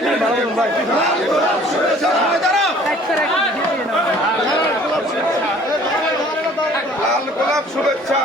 লাল শুভেচ্ছা।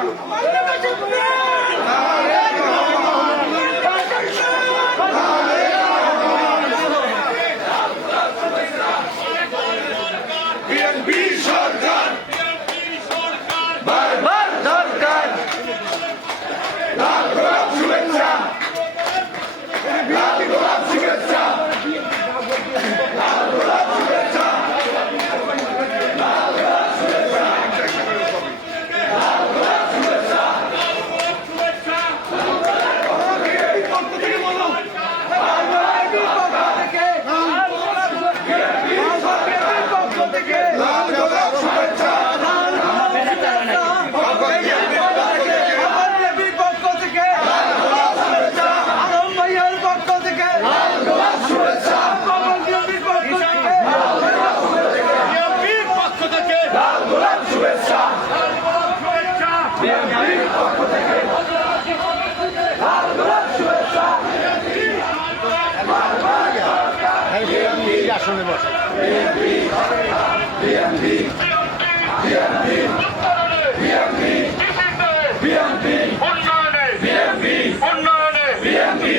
শুভেচ্ছা বিএনপির পক্ষ থেকে লাল গোলাপ শুভেচ্ছা আসনে বসে BNP BNP BNP BNP BNP BNP উন্নয়নে বিএনপি উন্নয়নে বিএনপি